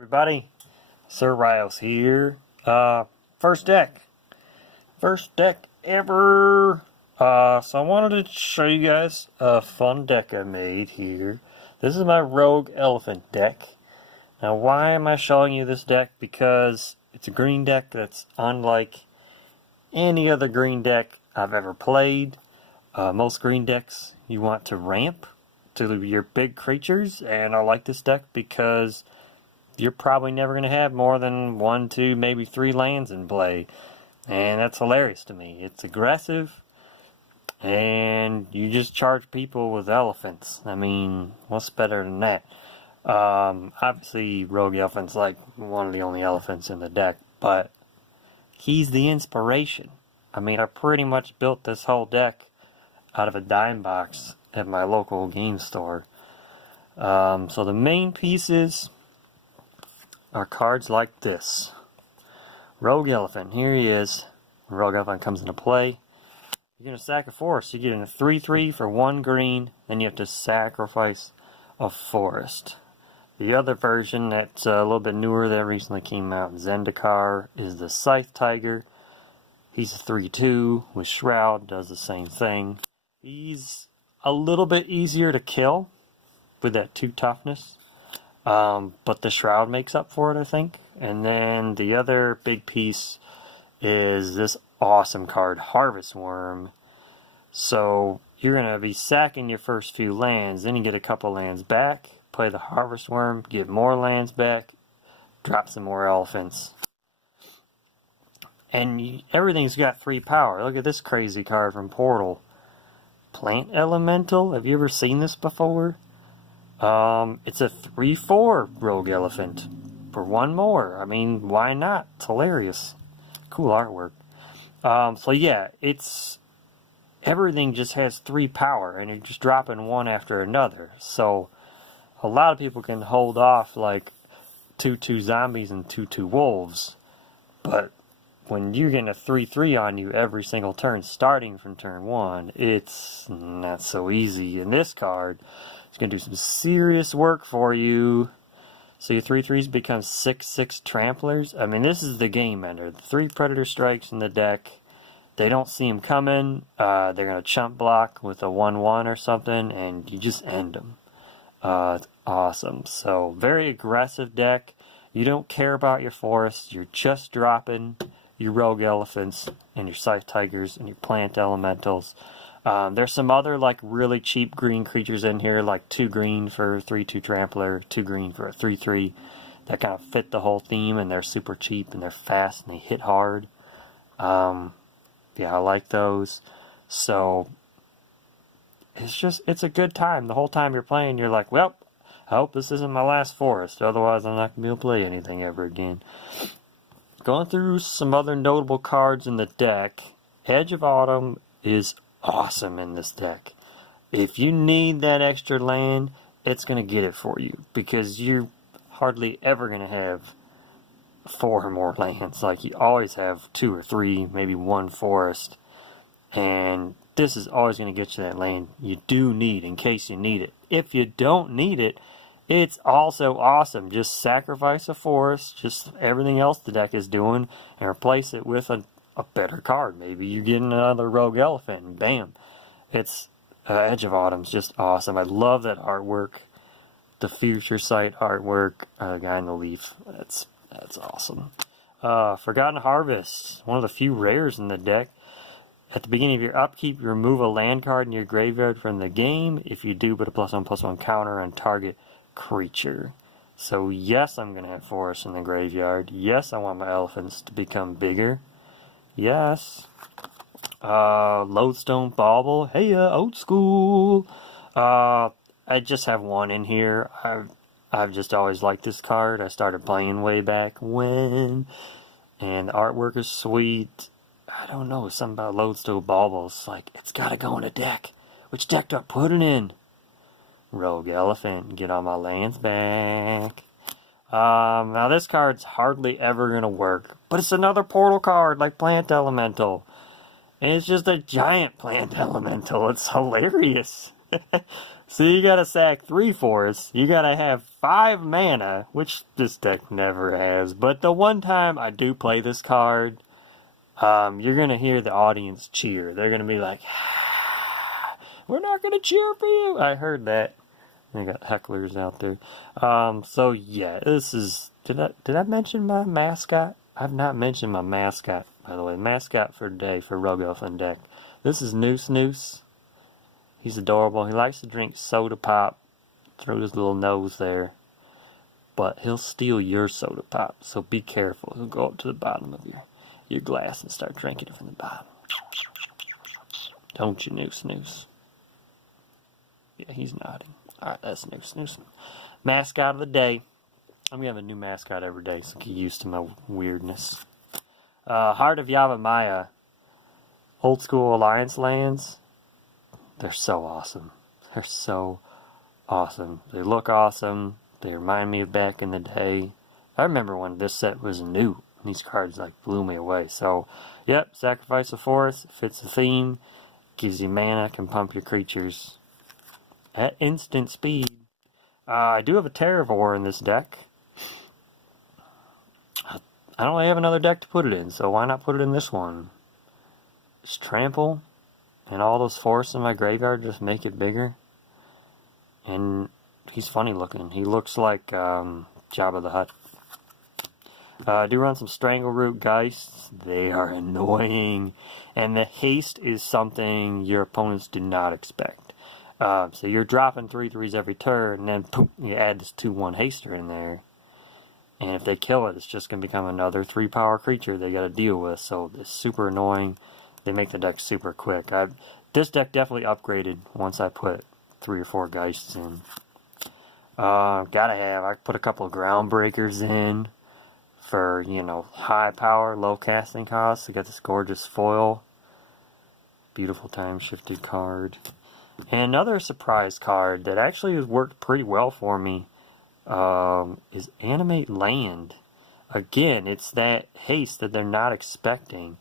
Everybody, Sir Riles here. First deck ever. So I wanted to show you guys a fun deck I made here. This is my Rogue Elephant deck. Now, why am I showing you this deck? Because it's a green deck that's unlike any other green deck I've ever played. Most green decks you want to ramp to your big creatures, and I like this deck because you're probably never going to have more than 1, 2, maybe 3 lands in play. And that's hilarious to me. It's aggressive, and you just charge people with elephants. I mean, what's better than that? Obviously, Rogue Elephant's like one of the only elephants in the deck, but he's the inspiration. I mean, I pretty much built this whole deck out of a dime box at my local game store. So the main pieces are cards like this. Rogue Elephant, here he is. When Rogue Elephant comes into play, you're going to sack a forest. You get in a 3/3 for 1 green, then you have to sacrifice a forest. The other version that's a little bit newer that recently came out, Zendikar, is the Scythe Tiger. He's a 3/2 with Shroud, does the same thing. He's a little bit easier to kill with that 2 toughness. But the Shroud makes up for it, I think. And then the other big piece is this awesome card, Harvest Worm. So you're going to be sacking your first few lands, then you get a couple lands back, play the Harvest Worm, get more lands back, drop some more elephants. And everything's got 3 power. Look at this crazy card from Portal. Plant Elemental. Have you ever seen this before? It's a 3/4 Rogue Elephant for 1 more. I mean, why not? It's hilarious. Cool artwork. So yeah, everything just has 3 power, and you're just dropping one after another. So a lot of people can hold off like 2/2 zombies and 2/2 wolves, but when you're getting a 3/3 on you every single turn, starting from turn 1, it's not so easy. And this card is going to do some serious work for you. So your 3/3s become 6/6 tramplers. I mean, this is the game ender. The 3 Predator Strikes in the deck, they don't see them coming. They're going to chump block with a 1/1 or something, and you just end them. It's awesome. So, very aggressive deck. You don't care about your forests. You're just dropping your Rogue Elephants and your Scythe Tigers and your Plant Elementals. There's some other like really cheap green creatures in here, like 2 green for a 3/2 Trampler, 2 green for a 3/3, that kind of fit the whole theme, and they're super cheap and they're fast and they hit hard. Yeah, I like those. So it's a good time. The whole time you're playing, you're like, well, I hope this isn't my last forest, otherwise I'm not going to be able to play anything ever again. Going through some other notable cards in the deck, Edge of Autumn is awesome in this deck. If you need that extra land, it's going to get it for you, because you're hardly ever going to have 4 or more lands. Like, you always have 2 or 3, maybe 1 forest, and this is always going to get you that land you do need in case you need it. If you don't need it, it's also awesome. Just sacrifice a forest, just everything else the deck is doing, and replace it with a better card. Maybe you get another Rogue Elephant, and bam. It's Edge of Autumn's just awesome. I love that artwork. The Future Sight artwork, guy in the leaf. That's awesome. Forgotten Harvest, one of the few rares in the deck. At the beginning of your upkeep, you remove a land card in your graveyard from the game. If you do, put a +1/+1 counter on target creature. So yes, I'm going to have forests in the graveyard. Yes, I want my elephants to become bigger. Yes. Lodestone Bauble. Hey, old school. I just have 1 in here. I've just always liked this card. I started playing way back when, and the artwork is sweet. I don't know, something about Lodestone Bauble. It's like, it's got to go in a deck. Which deck do I put it in? Rogue Elephant. Get all my lands back. Now this card's hardly ever going to work, but it's another portal card like Plant Elemental. And it's just a giant Plant Elemental. It's hilarious. So you gotta sack 3 forests. You gotta have 5 mana, which this deck never has. But the one time I do play this card, you're gonna hear the audience cheer. They're gonna be like, "We're not gonna cheer for you." I heard that. I got hecklers out there. So yeah, this is. Did I mention my mascot? I've not mentioned my mascot, by the way. Mascot for today for Rogue Elephant deck. This is Noose Noose. He's adorable. He likes to drink soda pop through his little nose there. But he'll steal your soda pop, so be careful. He'll go up to the bottom of your glass and start drinking it from the bottom. Don't you, Noose Noose? Yeah, he's nodding. Alright, that's Noose Noose. Mascot of the day. I'm going to have a new mascot every day, so get used to my weirdness. Heart of Yavimaya. Old school Alliance lands. They're so awesome. They're so awesome. They look awesome. They remind me of back in the day. I remember when this set was new. These cards like blew me away. So, yep, sacrifice a forest. Fits the theme. Gives you mana. Can pump your creatures at instant speed. I do have a Terravore in this deck. I don't have another deck to put it in, so why not put it in this one? Just trample, and all those forests in my graveyard just make it bigger. And he's funny looking. He looks like Jabba the Hutt. I do run some Strangleroot Geists. They are annoying. And the haste is something your opponents do not expect. So you're dropping 3/3s every turn, and then poof, you add this 2/1 haster in there. And if they kill it, it's just going to become another 3-power creature they got to deal with. So it's super annoying. They make the deck super quick. This deck definitely upgraded once I put 3 or 4 Geists in. I put a couple of Groundbreakers in for, high power, low casting costs. I got this gorgeous foil. Beautiful time-shifted card. And another surprise card that actually has worked pretty well for me is Animate Land. Again, it's that haste that they're not expecting.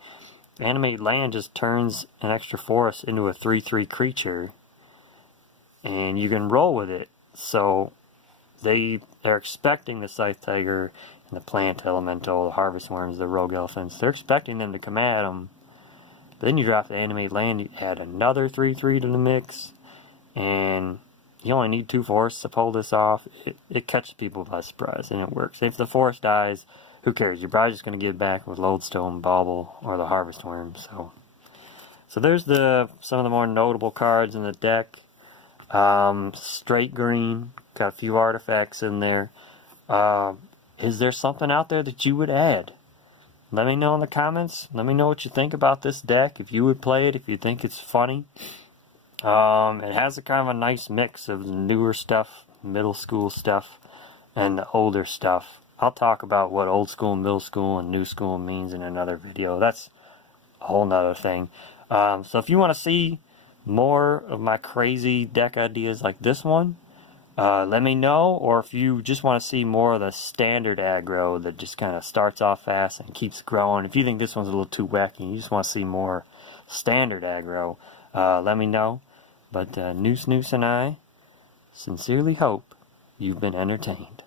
Animate Land just turns an extra forest into a 3/3 creature, and you can roll with it. So they're expecting the Scythe Tiger and the Plant Elemental, the Harvest Worms, the Rogue Elephants. They're expecting them to come at them. Then you drop the Animate Land, you add another 3/3 to the mix, and you only need 2 forests to pull this off. It catches people by surprise, and it works. If the forest dies, who cares? You're probably just going to get back with Lodestone, Bauble, or the Harvest Worm. So there's some of the more notable cards in the deck. Straight green, got a few artifacts in there. Is there something out there that you would add? Let me know in the comments. Let me know what you think about this deck. If you would play it, if you think it's funny. It has a kind of a nice mix of the newer stuff, middle school stuff, and the older stuff. I'll talk about what old school, middle school, and new school means in another video. That's a whole nother thing. So if you want to see more of my crazy deck ideas like this one, let me know. Or if you just want to see more of the standard aggro that just kind of starts off fast and keeps growing. If you think this one's a little too wacky and you just want to see more standard aggro, let me know. But Noose Noose and I sincerely hope you've been entertained.